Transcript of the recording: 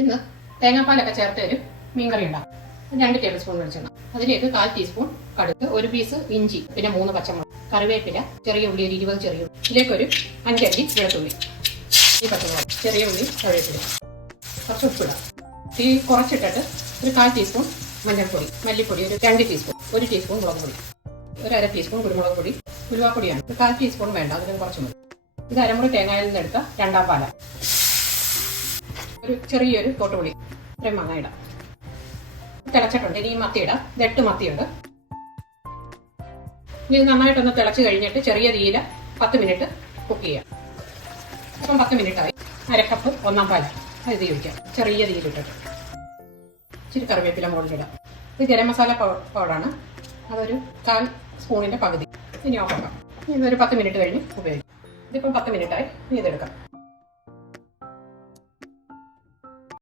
ഇന്ന് തേങ്ങാപ്പാലൊക്കെ ചേർത്ത് ഒരു മീൻകറി ഉണ്ടാകും. 2 ടേബിൾ സ്പൂൺ വെളിച്ചെണ്ണ, അതിലേക്ക് 1/4 ടീസ്പൂൺ കടുക്, 1 പീസ് ഇഞ്ചി, പിന്നെ 3 പച്ചമുളക്, കറിവേപ്പില, ചെറിയ ഉള്ളി ഒരു 20 ചെറിയ ഉള്ളി, ഇതിലേക്കൊരു 5 അല്ലി വെളുത്തുള്ളി, ഈ പച്ചമുളക്, ചെറിയ ഉള്ളി, കറിവേപ്പില, കുറച്ച് ഉപ്പിടാം. തീ കുറച്ചിട്ടിട്ട് ഒരു 1/4 ടീസ്പൂൺ മഞ്ഞൾപ്പൊടി, മല്ലിപ്പൊടി ഒരു 2 ടീസ്പൂൺ, 1 ടീസ്പൂൺ മുളക് പൊടി, ഒരു 1/2 ടീസ്പൂൺ കുരുമുളക് പൊടി, ഉലുവാപ്പൊടിയാണ്, ഒരു 1/4 ടീസ്പൂൺ വേണ്ട, അതിന് കുറച്ച് മതി. ഇത് അരമുറി തേങ്ങയിൽ നിന്ന് എടുത്ത രണ്ടാം പാല, ഒരു ചെറിയൊരു തോട്ടുപുളി, ഇത്രയും മാങ്ങ ഇടാം. തിളച്ചിട്ടുണ്ട്. ഇനി മത്തി ഇടാം. ഇത് 8 മത്തിയുണ്ട്. ഇനി നന്നായിട്ടൊന്ന് തിളച്ച് കഴിഞ്ഞിട്ട് ചെറിയ തീയിൽ 10 മിനിറ്റ് കുക്ക് ചെയ്യാം. അപ്പം 10 മിനിറ്റായി. 1/2 കപ്പ് ഒന്നാം പാൽ അത് തീ വയ്ക്കാം. ചെറിയ തീയിലിട്ടിട്ട് ഇച്ചിരി കറിവേപ്പില മുകളിലിടാം. ഇത് ഗരം മസാല പൗഡറാണ്, അതൊരു 1/4 സ്പൂണിൻ്റെ പകുതി. ഇനി ഓഫാക്കാം. ഇതൊരു 10 മിനിറ്റ് കഴിഞ്ഞ് ഉപയോഗിക്കാം. ഇതിപ്പം 10 മിനിറ്റായി. ഇനി ഇതെടുക്കാം.